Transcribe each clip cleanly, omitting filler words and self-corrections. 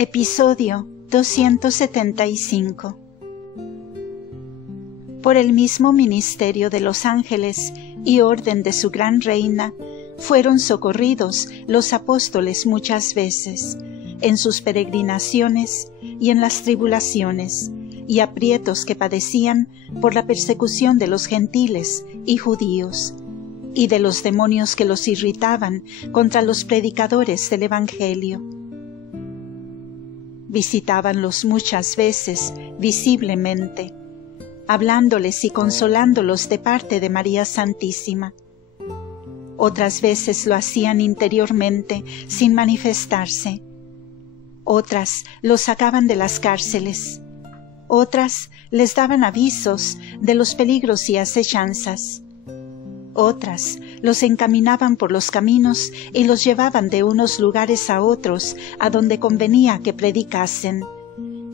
Episodio 275. Por el mismo ministerio de los ángeles y orden de su gran reina, fueron socorridos los apóstoles muchas veces, en sus peregrinaciones y en las tribulaciones y aprietos que padecían por la persecución de los gentiles y judíos, y de los demonios que los irritaban contra los predicadores del Evangelio. Visitábanlos muchas veces visiblemente, hablándoles y consolándolos de parte de María Santísima. Otras veces lo hacían interiormente, sin manifestarse. Otras los sacaban de las cárceles. Otras les daban avisos de los peligros y acechanzas. Otras los encaminaban por los caminos y los llevaban de unos lugares a otros a donde convenía que predicasen,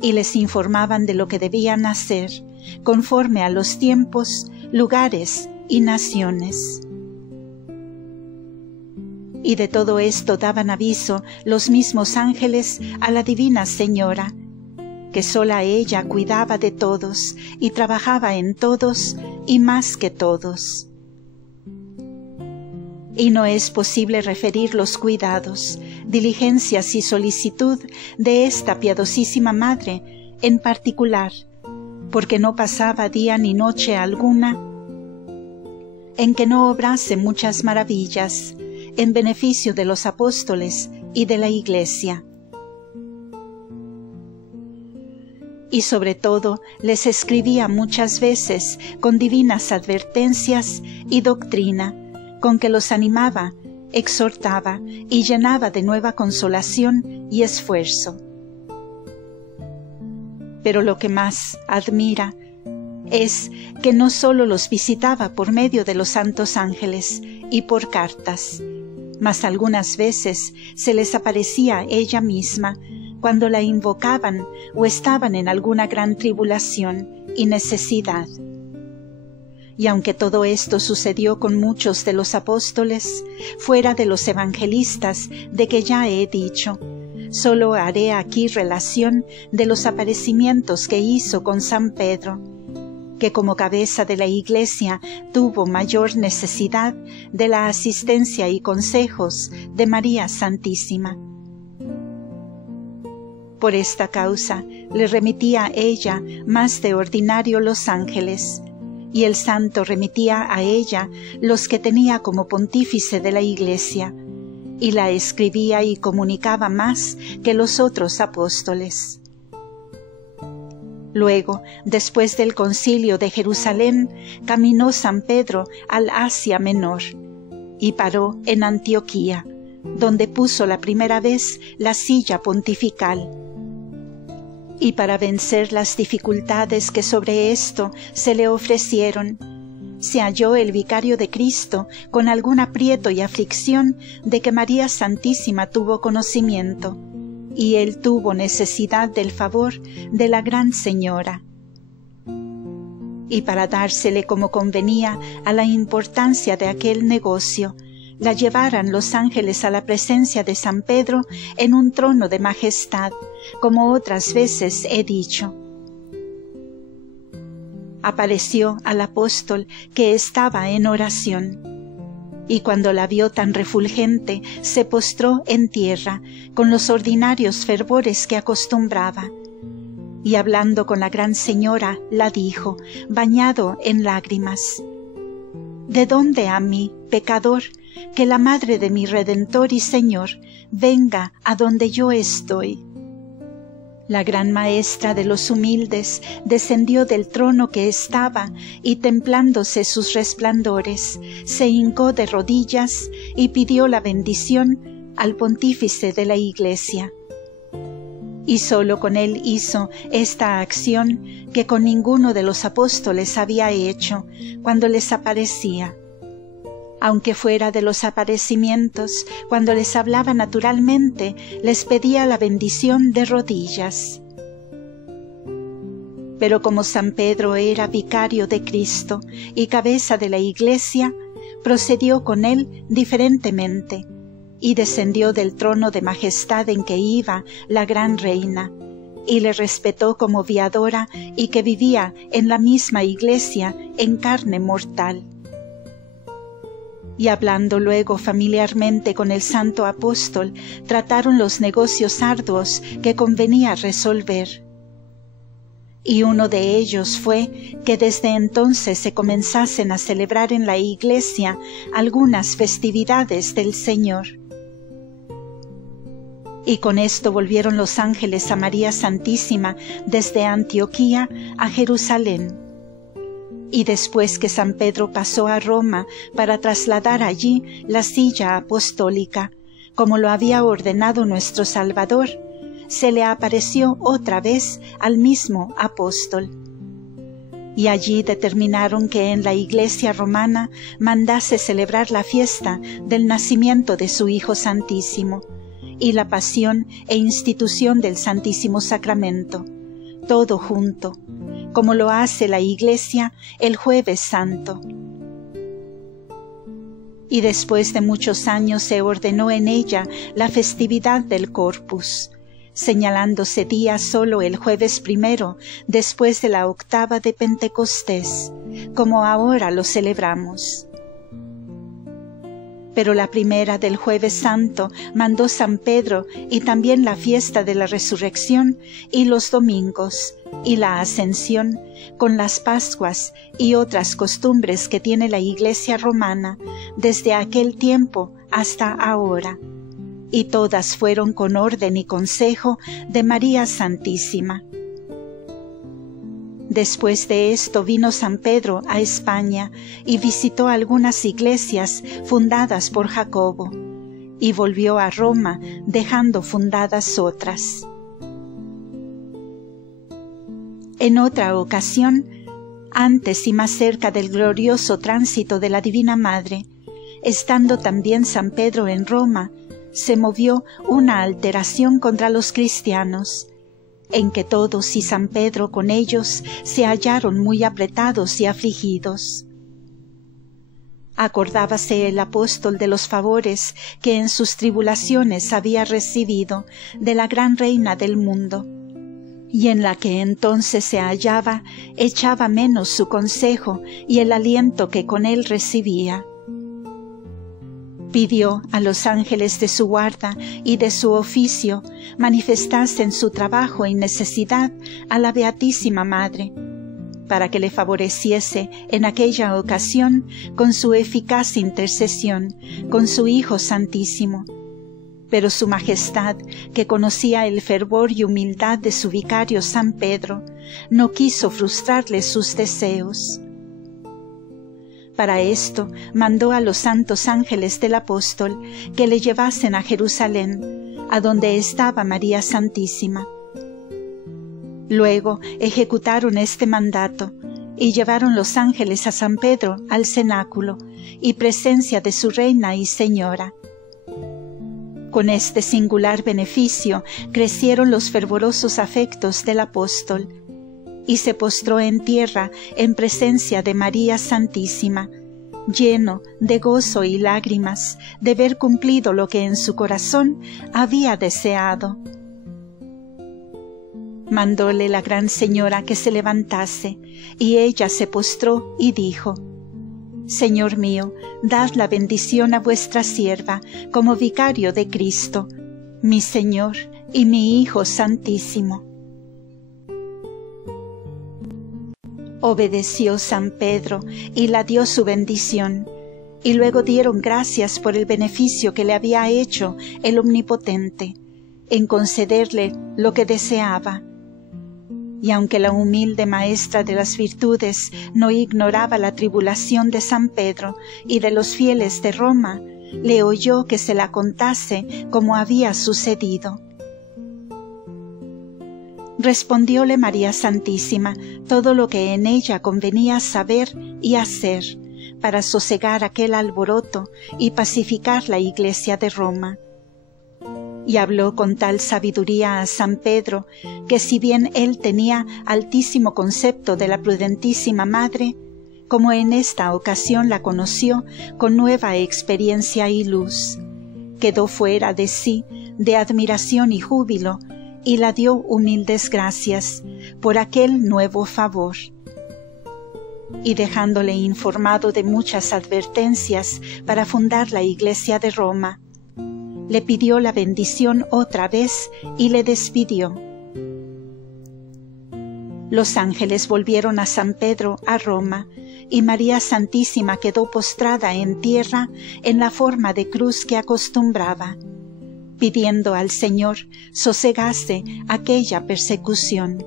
y les informaban de lo que debían hacer, conforme a los tiempos, lugares y naciones. Y de todo esto daban aviso los mismos ángeles a la Divina Señora, que sola ella cuidaba de todos y trabajaba en todos y más que todos. Y no es posible referir los cuidados, diligencias y solicitud de esta piadosísima Madre en particular, porque no pasaba día ni noche alguna en que no obrase muchas maravillas en beneficio de los apóstoles y de la Iglesia. Y sobre todo les escribía muchas veces con divinas advertencias y doctrina, con que los animaba, exhortaba y llenaba de nueva consolación y esfuerzo. Pero lo que más admira es que no sólo los visitaba por medio de los santos ángeles y por cartas, mas algunas veces se les aparecía ella misma cuando la invocaban o estaban en alguna gran tribulación y necesidad. Y aunque todo esto sucedió con muchos de los apóstoles, fuera de los evangelistas de que ya he dicho, solo haré aquí relación de los aparecimientos que hizo con San Pedro, que como cabeza de la Iglesia tuvo mayor necesidad de la asistencia y consejos de María Santísima. Por esta causa le remitía ella más de ordinario los ángeles, y el santo remitía a ella los que tenía como pontífice de la Iglesia, y la escribía y comunicaba más que los otros apóstoles. Luego, después del concilio de Jerusalén, caminó San Pedro al Asia Menor, y paró en Antioquía, donde puso la primera vez la silla pontifical. Y para vencer las dificultades que sobre esto se le ofrecieron, se halló el vicario de Cristo con algún aprieto y aflicción de que María Santísima tuvo conocimiento, y él tuvo necesidad del favor de la Gran Señora. Y para dársele como convenía a la importancia de aquel negocio, la llevaran los ángeles a la presencia de San Pedro en un trono de majestad, como otras veces he dicho. Apareció al apóstol que estaba en oración, y cuando la vio tan refulgente, se postró en tierra con los ordinarios fervores que acostumbraba, y hablando con la Gran Señora, la dijo, bañado en lágrimas: ¿De dónde a mí, pecador, que la Madre de mi Redentor y Señor venga a donde yo estoy? La gran maestra de los humildes descendió del trono que estaba y templándose sus resplandores, se hincó de rodillas y pidió la bendición al pontífice de la Iglesia. Y sólo con él hizo esta acción que con ninguno de los apóstoles había hecho cuando les aparecía. Aunque fuera de los aparecimientos, cuando les hablaba naturalmente, les pedía la bendición de rodillas. Pero como San Pedro era vicario de Cristo y cabeza de la Iglesia, procedió con él diferentemente, y descendió del trono de majestad en que iba la gran reina, y le respetó como viadora y que vivía en la misma iglesia en carne mortal. Y hablando luego familiarmente con el santo apóstol, trataron los negocios arduos que convenía resolver. Y uno de ellos fue que desde entonces se comenzasen a celebrar en la iglesia algunas festividades del Señor. Y con esto volvieron los ángeles a María Santísima desde Antioquía a Jerusalén. Y después que San Pedro pasó a Roma para trasladar allí la silla apostólica, como lo había ordenado nuestro Salvador, se le apareció otra vez al mismo apóstol. Y allí determinaron que en la iglesia romana mandase celebrar la fiesta del nacimiento de su Hijo Santísimo, y la pasión e institución del Santísimo Sacramento, todo junto, como lo hace la Iglesia el Jueves Santo. Y después de muchos años se ordenó en ella la festividad del Corpus, señalándose día solo el jueves primero, después de la octava de Pentecostés, como ahora lo celebramos. Pero la primera del Jueves Santo mandó San Pedro, y también la fiesta de la Resurrección, y los domingos, y la Ascensión, con las Pascuas y otras costumbres que tiene la Iglesia romana desde aquel tiempo hasta ahora, y todas fueron con orden y consejo de María Santísima. Después de esto vino San Pedro a España y visitó algunas iglesias fundadas por Jacobo, y volvió a Roma dejando fundadas otras. En otra ocasión, antes y más cerca del glorioso tránsito de la Divina Madre, estando también San Pedro en Roma, se movió una alteración contra los cristianos, en que todos y San Pedro con ellos se hallaron muy apretados y afligidos. Acordábase el apóstol de los favores que en sus tribulaciones había recibido de la gran reina del mundo, y en la que entonces se hallaba, echaba menos su consejo y el aliento que con él recibía. Pidió a los ángeles de su guarda y de su oficio manifestasen su trabajo y necesidad a la Beatísima Madre, para que le favoreciese en aquella ocasión con su eficaz intercesión, con su Hijo Santísimo. Pero su Majestad, que conocía el fervor y humildad de su vicario San Pedro, no quiso frustrarle sus deseos. Para esto mandó a los santos ángeles del apóstol que le llevasen a Jerusalén, a donde estaba María Santísima. Luego ejecutaron este mandato y llevaron los ángeles a San Pedro al cenáculo y presencia de su reina y señora. Con este singular beneficio crecieron los fervorosos afectos del apóstol, y se postró en tierra en presencia de María Santísima, lleno de gozo y lágrimas de ver cumplido lo que en su corazón había deseado. Mandóle la Gran Señora que se levantase, y ella se postró y dijo: Señor mío, dad la bendición a vuestra sierva como vicario de Cristo, mi Señor y mi Hijo Santísimo. Obedeció San Pedro y la dio su bendición, y luego dieron gracias por el beneficio que le había hecho el Omnipotente, en concederle lo que deseaba. Y aunque la humilde maestra de las virtudes no ignoraba la tribulación de San Pedro y de los fieles de Roma, le oyó que se la contase como había sucedido. Respondióle María Santísima todo lo que en ella convenía saber y hacer para sosegar aquel alboroto y pacificar la Iglesia de Roma. Y habló con tal sabiduría a San Pedro, que si bien él tenía altísimo concepto de la prudentísima Madre, como en esta ocasión la conoció con nueva experiencia y luz, quedó fuera de sí, de admiración y júbilo, y la dio humildes gracias por aquel nuevo favor. Y dejándole informado de muchas advertencias para fundar la Iglesia de Roma, le pidió la bendición otra vez y le despidió. Los ángeles volvieron a San Pedro a Roma, y María Santísima quedó postrada en tierra en la forma de cruz que acostumbraba, pidiendo al Señor sosegase aquella persecución.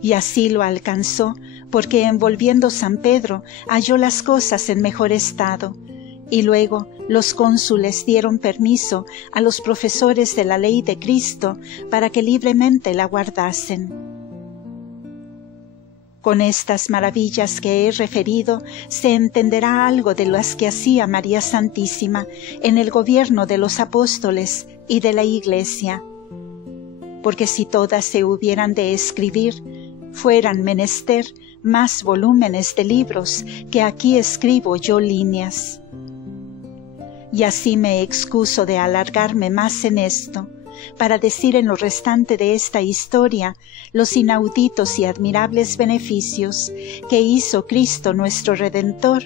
Y así lo alcanzó, porque envolviendo San Pedro halló las cosas en mejor estado, y luego los cónsules dieron permiso a los profesores de la ley de Cristo para que libremente la guardasen. Con estas maravillas que he referido se entenderá algo de las que hacía María Santísima en el gobierno de los apóstoles y de la Iglesia, porque si todas se hubieran de escribir, fueran menester más volúmenes de libros que aquí escribo yo líneas. Y así me excuso de alargarme más en esto, para decir en lo restante de esta historia los inauditos y admirables beneficios que hizo Cristo nuestro Redentor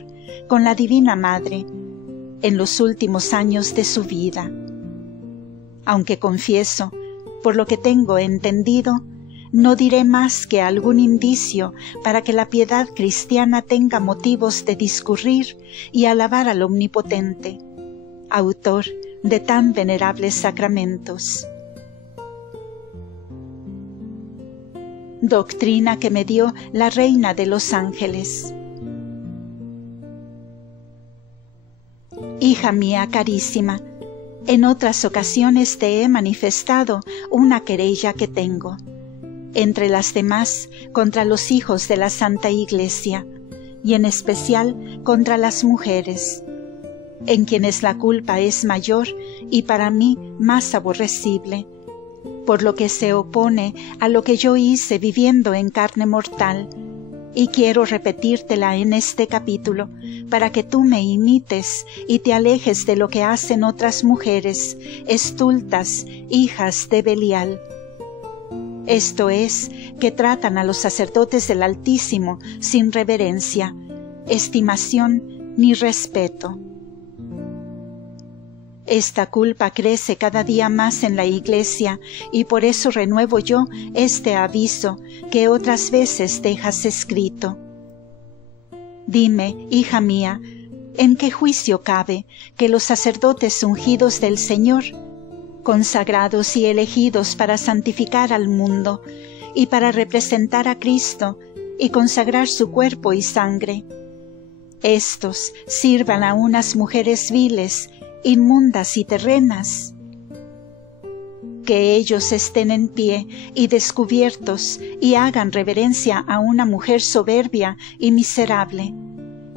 con la Divina Madre en los últimos años de su vida. Aunque confieso, por lo que tengo entendido, no diré más que algún indicio para que la piedad cristiana tenga motivos de discurrir y alabar al Omnipotente, autor de tan venerables sacramentos. Doctrina que me dio la Reina de los Ángeles. Hija mía carísima, en otras ocasiones te he manifestado una querella que tengo, entre las demás contra los hijos de la Santa Iglesia, y en especial contra las mujeres, en quienes la culpa es mayor y para mí más aborrecible, por lo que se opone a lo que yo hice viviendo en carne mortal, y quiero repetírtela en este capítulo, para que tú me imites y te alejes de lo que hacen otras mujeres, estultas, hijas de Belial. Esto es, que tratan a los sacerdotes del Altísimo sin reverencia, estimación ni respeto. Esta culpa crece cada día más en la Iglesia, y por eso renuevo yo este aviso que otras veces dejas escrito. Dime, hija mía, ¿en qué juicio cabe que los sacerdotes ungidos del Señor, consagrados y elegidos para santificar al mundo y para representar a Cristo y consagrar su cuerpo y sangre, estos sirvan a unas mujeres viles, inmundas y terrenas? Que ellos estén en pie y descubiertos y hagan reverencia a una mujer soberbia y miserable,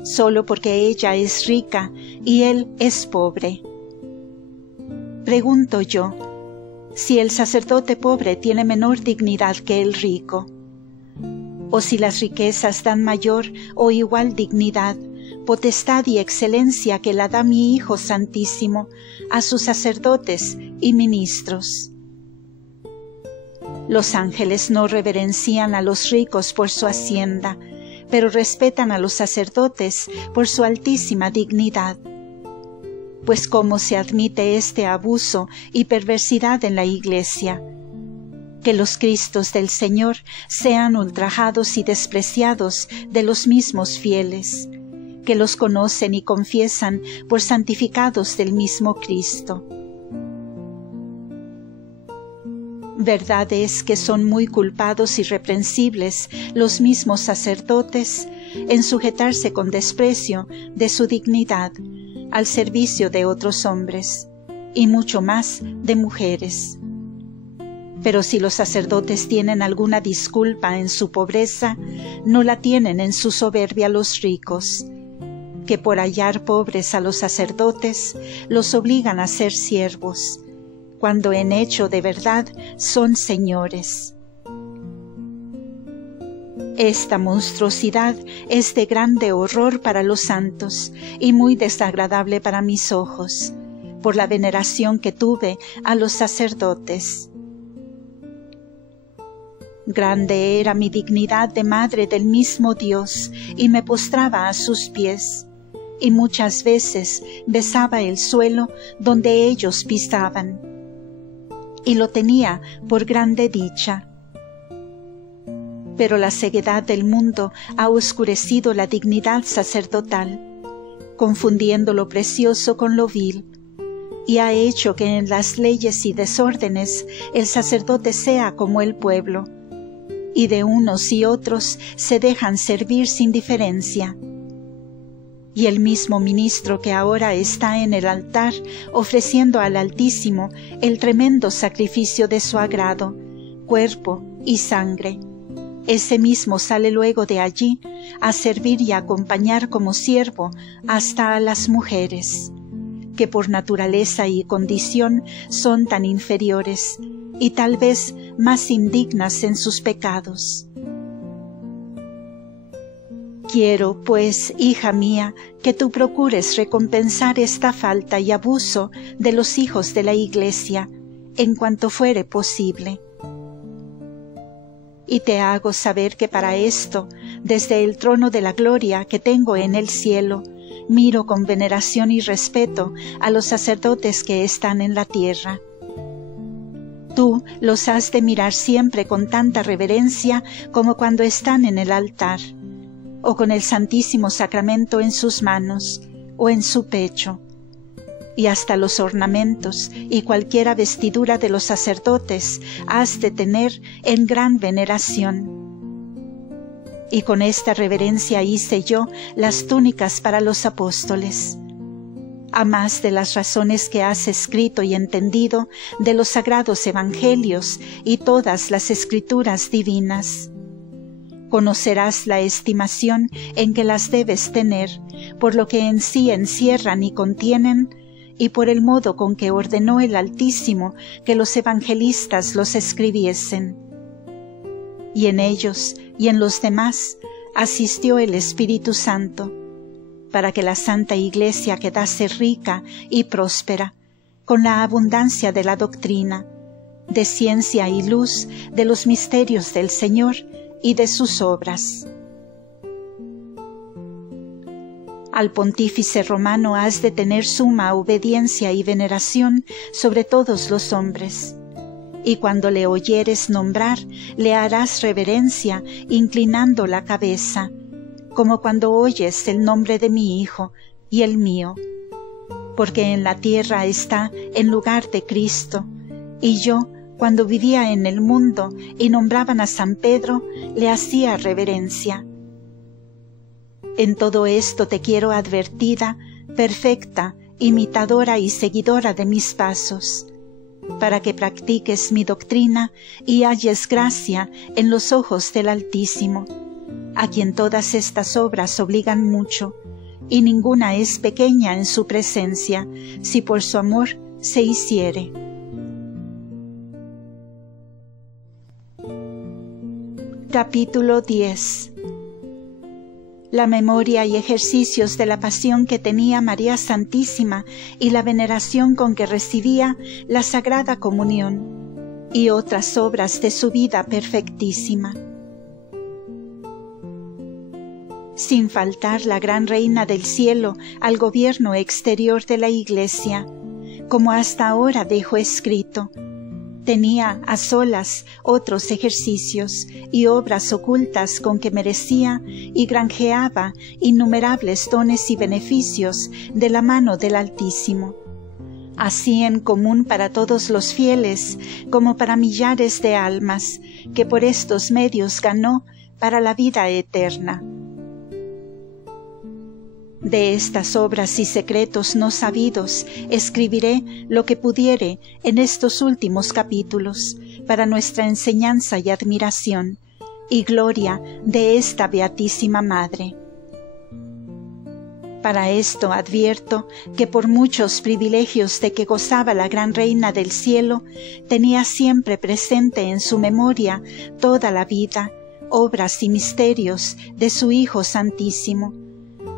solo porque ella es rica y él es pobre. Pregunto yo, si el sacerdote pobre tiene menor dignidad que el rico, o si las riquezas dan mayor o igual dignidad, potestad y excelencia que la da mi Hijo Santísimo a sus sacerdotes y ministros. Los ángeles no reverencian a los ricos por su hacienda, pero respetan a los sacerdotes por su altísima dignidad. Pues ¿cómo se admite este abuso y perversidad en la Iglesia? Que los Cristos del Señor sean ultrajados y despreciados de los mismos fieles, que los conocen y confiesan por santificados del mismo Cristo. Verdad es que son muy culpados y reprensibles los mismos sacerdotes en sujetarse con desprecio de su dignidad al servicio de otros hombres, y mucho más de mujeres. Pero si los sacerdotes tienen alguna disculpa en su pobreza, no la tienen en su soberbia los ricos, que por hallar pobres a los sacerdotes los obligan a ser siervos, cuando en hecho de verdad son señores. Esta monstruosidad es de grande horror para los santos y muy desagradable para mis ojos, por la veneración que tuve a los sacerdotes. Grande era mi dignidad de madre del mismo Dios, y me postraba a sus pies, y muchas veces besaba el suelo donde ellos pisaban, y lo tenía por grande dicha. Pero la ceguedad del mundo ha oscurecido la dignidad sacerdotal, confundiendo lo precioso con lo vil, y ha hecho que en las leyes y desórdenes el sacerdote sea como el pueblo, y de unos y otros se dejan servir sin diferencia. Y el mismo ministro que ahora está en el altar ofreciendo al Altísimo el tremendo sacrificio de su agrado, cuerpo y sangre, ese mismo sale luego de allí a servir y acompañar como siervo hasta a las mujeres, que por naturaleza y condición son tan inferiores y tal vez más indignas en sus pecados. Quiero, pues, hija mía, que tú procures recompensar esta falta y abuso de los hijos de la Iglesia, en cuanto fuere posible. Y te hago saber que para esto, desde el trono de la gloria que tengo en el cielo, miro con veneración y respeto a los sacerdotes que están en la tierra. Tú los has de mirar siempre con tanta reverencia como cuando están en el altar, o con el Santísimo Sacramento en sus manos, o en su pecho, y hasta los ornamentos y cualquiera vestidura de los sacerdotes has de tener en gran veneración. Y con esta reverencia hice yo las túnicas para los apóstoles, a más de las razones que has escrito y entendido de los sagrados evangelios y todas las escrituras divinas. Conocerás la estimación en que las debes tener, por lo que en sí encierran y contienen, y por el modo con que ordenó el Altísimo que los evangelistas los escribiesen. Y en ellos y en los demás asistió el Espíritu Santo, para que la Santa Iglesia quedase rica y próspera, con la abundancia de la doctrina, de ciencia y luz de los misterios del Señor y de sus obras. Al pontífice romano has de tener suma obediencia y veneración sobre todos los hombres, y cuando le oyeres nombrar, le harás reverencia inclinando la cabeza, como cuando oyes el nombre de mi Hijo y el mío, porque en la tierra está en lugar de Cristo, y yo, cuando vivía en el mundo y nombraban a San Pedro, le hacía reverencia. En todo esto te quiero advertida, perfecta, imitadora y seguidora de mis pasos, para que practiques mi doctrina y halles gracia en los ojos del Altísimo, a quien todas estas obras obligan mucho, y ninguna es pequeña en su presencia, si por su amor se hiciere. Capítulo 10. La memoria y ejercicios de la pasión que tenía María Santísima y la veneración con que recibía la Sagrada Comunión, y otras obras de su vida perfectísima. Sin faltar la gran Reina del Cielo al gobierno exterior de la Iglesia, como hasta ahora dejo escrito. Tenía a solas otros ejercicios y obras ocultas con que merecía y granjeaba innumerables dones y beneficios de la mano del Altísimo, así en común para todos los fieles como para millares de almas que por estos medios ganó para la vida eterna. De estas obras y secretos no sabidos escribiré lo que pudiere en estos últimos capítulos, para nuestra enseñanza y admiración, y gloria de esta Beatísima Madre. Para esto advierto que por muchos privilegios de que gozaba la gran Reina del Cielo, tenía siempre presente en su memoria toda la vida, obras y misterios de su Hijo Santísimo,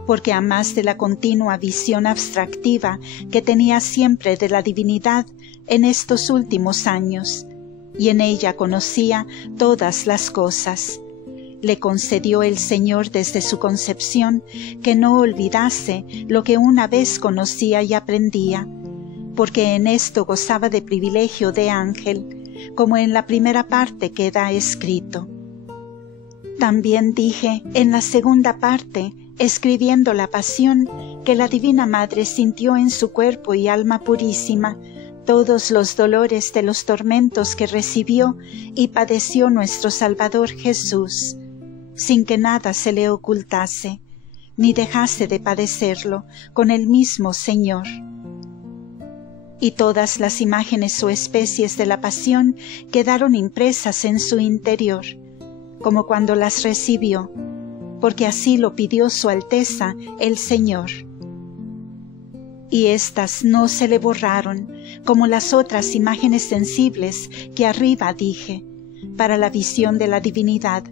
porque a más de la continua visión abstractiva que tenía siempre de la divinidad en estos últimos años, y en ella conocía todas las cosas, le concedió el Señor desde su concepción que no olvidase lo que una vez conocía y aprendía, porque en esto gozaba de privilegio de ángel, como en la primera parte queda escrito. También dije en la segunda parte, escribiendo la pasión, que la Divina Madre sintió en su cuerpo y alma purísima todos los dolores de los tormentos que recibió y padeció nuestro Salvador Jesús, sin que nada se le ocultase, ni dejase de padecerlo con el mismo Señor. Y todas las imágenes o especies de la pasión quedaron impresas en su interior, como cuando las recibió, porque así lo pidió su Alteza el Señor. Y éstas no se le borraron, como las otras imágenes sensibles que arriba dije, para la visión de la divinidad.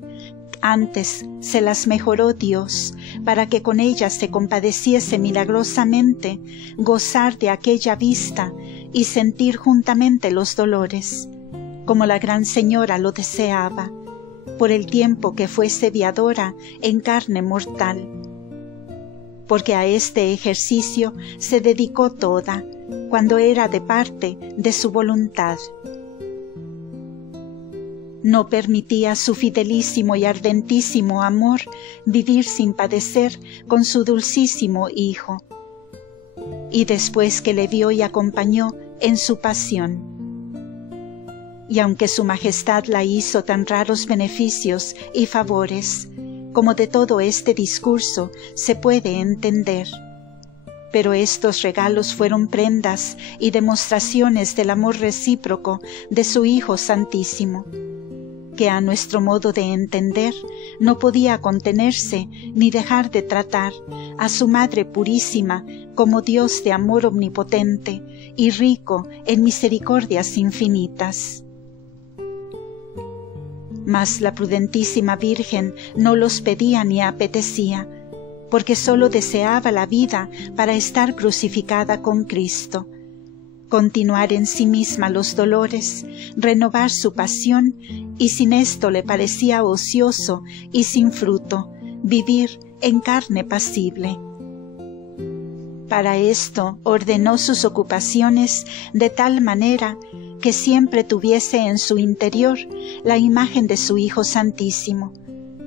Antes se las mejoró Dios, para que con ellas se compadeciese milagrosamente, gozar de aquella vista y sentir juntamente los dolores, como la Gran Señora lo deseaba, por el tiempo que fuese viadora en carne mortal. Porque a este ejercicio se dedicó toda, cuando era de parte de su voluntad. No permitía su fidelísimo y ardentísimo amor vivir sin padecer con su dulcísimo Hijo, y después que le vio y acompañó en su pasión. Y aunque su majestad la hizo tan raros beneficios y favores, como de todo este discurso se puede entender, pero estos regalos fueron prendas y demostraciones del amor recíproco de su Hijo Santísimo, que a nuestro modo de entender no podía contenerse ni dejar de tratar a su Madre Purísima como Dios de amor omnipotente y rico en misericordias infinitas. Mas la prudentísima Virgen no los pedía ni apetecía, porque sólo deseaba la vida para estar crucificada con Cristo, continuar en sí misma los dolores, renovar su pasión, y sin esto le parecía ocioso y sin fruto vivir en carne pasible. Para esto ordenó sus ocupaciones de tal manera que siempre tuviese en su interior la imagen de su Hijo Santísimo,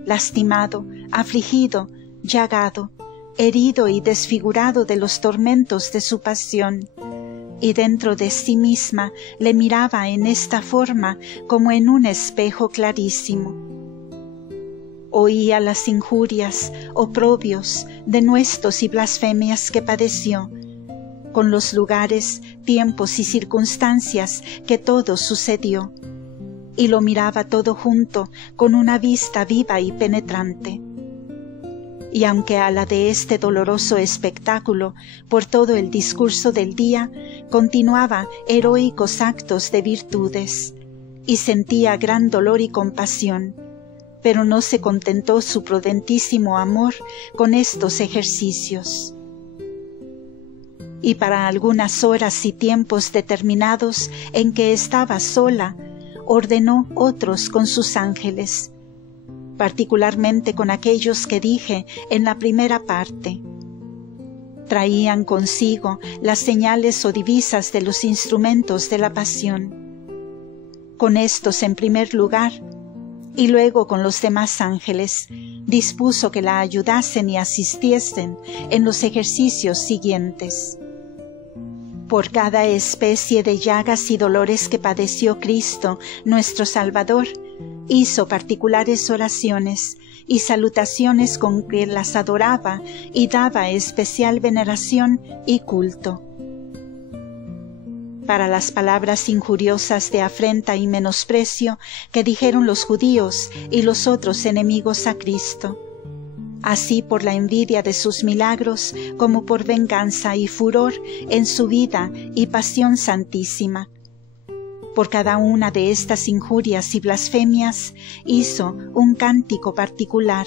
lastimado, afligido, llagado, herido y desfigurado de los tormentos de su pasión, y dentro de sí misma le miraba en esta forma como en un espejo clarísimo. Oía las injurias, oprobios, denuestos y blasfemias que padeció, con los lugares, tiempos y circunstancias que todo sucedió, y lo miraba todo junto con una vista viva y penetrante. Y aunque a la de este doloroso espectáculo, por todo el discurso del día, continuaba heroicos actos de virtudes, y sentía gran dolor y compasión, pero no se contentó su prudentísimo amor con estos ejercicios. Y para algunas horas y tiempos determinados en que estaba sola, ordenó otros con sus ángeles, particularmente con aquellos que dije en la primera parte. Traían consigo las señales o divisas de los instrumentos de la pasión. Con estos en primer lugar, y luego con los demás ángeles, dispuso que la ayudasen y asistiesen en los ejercicios siguientes. Por cada especie de llagas y dolores que padeció Cristo, nuestro Salvador, hizo particulares oraciones y salutaciones con que las adoraba y daba especial veneración y culto. Para las palabras injuriosas de afrenta y menosprecio que dijeron los judíos y los otros enemigos a Cristo, así por la envidia de sus milagros como por venganza y furor en su vida y pasión santísima, Por cada una de estas injurias y blasfemias hizo un cántico particular,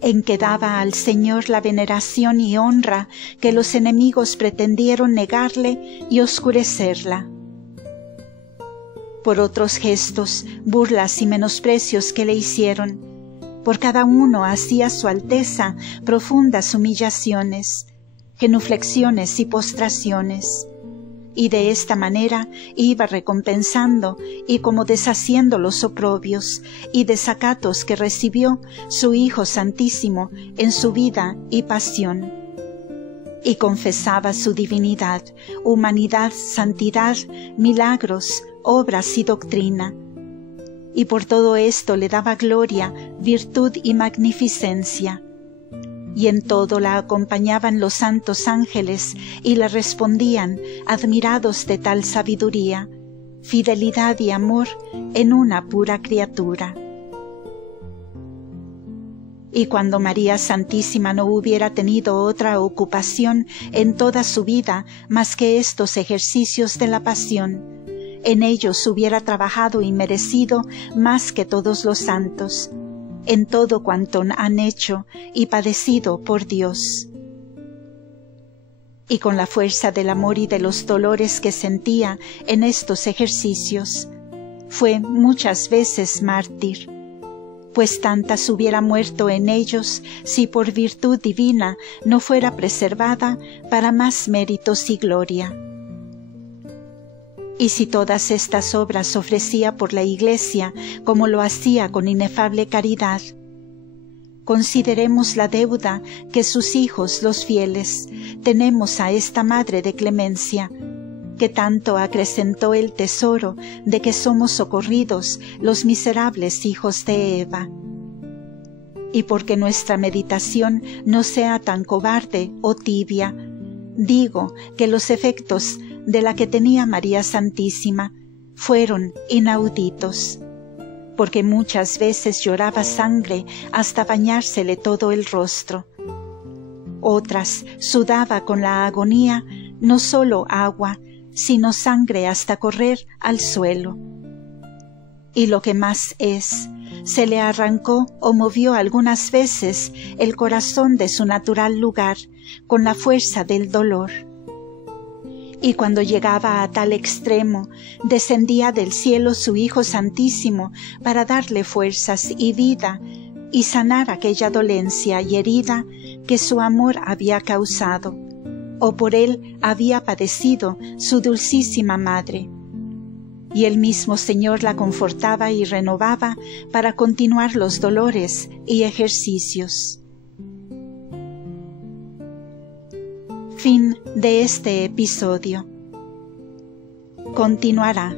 en que daba al Señor la veneración y honra que los enemigos pretendieron negarle y oscurecerla. Por otros gestos, burlas y menosprecios que le hicieron, por cada uno hacía su Alteza profundas humillaciones, genuflexiones y postraciones, y de esta manera iba recompensando y como deshaciendo los oprobios y desacatos que recibió su Hijo Santísimo en su vida y pasión. Y confesaba su divinidad, humanidad, santidad, milagros, obras y doctrina. Y por todo esto le daba gloria, virtud y magnificencia. Y en todo la acompañaban los santos ángeles y le respondían, admirados de tal sabiduría, fidelidad y amor en una pura criatura. Y cuando María Santísima no hubiera tenido otra ocupación en toda su vida más que estos ejercicios de la pasión, en ellos hubiera trabajado y merecido más que todos los santos, en todo cuanto han hecho y padecido por Dios. Y con la fuerza del amor y de los dolores que sentía en estos ejercicios, fue muchas veces mártir, pues tantas hubiera muerto en ellos si por virtud divina no fuera preservada para más méritos y gloria. Y si todas estas obras ofrecía por la Iglesia, como lo hacía con inefable caridad, consideremos la deuda que sus hijos, los fieles, tenemos a esta Madre de Clemencia, que tanto acrecentó el tesoro de que somos socorridos los miserables hijos de Eva. Y porque nuestra meditación no sea tan cobarde o tibia, digo que los efectos de la que tenía María Santísima fueron inauditos, porque muchas veces lloraba sangre hasta bañársele todo el rostro. Otras sudaba con la agonía no solo agua, sino sangre hasta correr al suelo. Y lo que más es, se le arrancó o movió algunas veces el corazón de su natural lugar con la fuerza del dolor. Y cuando llegaba a tal extremo, descendía del cielo su Hijo Santísimo para darle fuerzas y vida y sanar aquella dolencia y herida que su amor había causado, o por él había padecido su dulcísima Madre. Y el mismo Señor la confortaba y renovaba para continuar los dolores y ejercicios. Fin de este episodio. Continuará.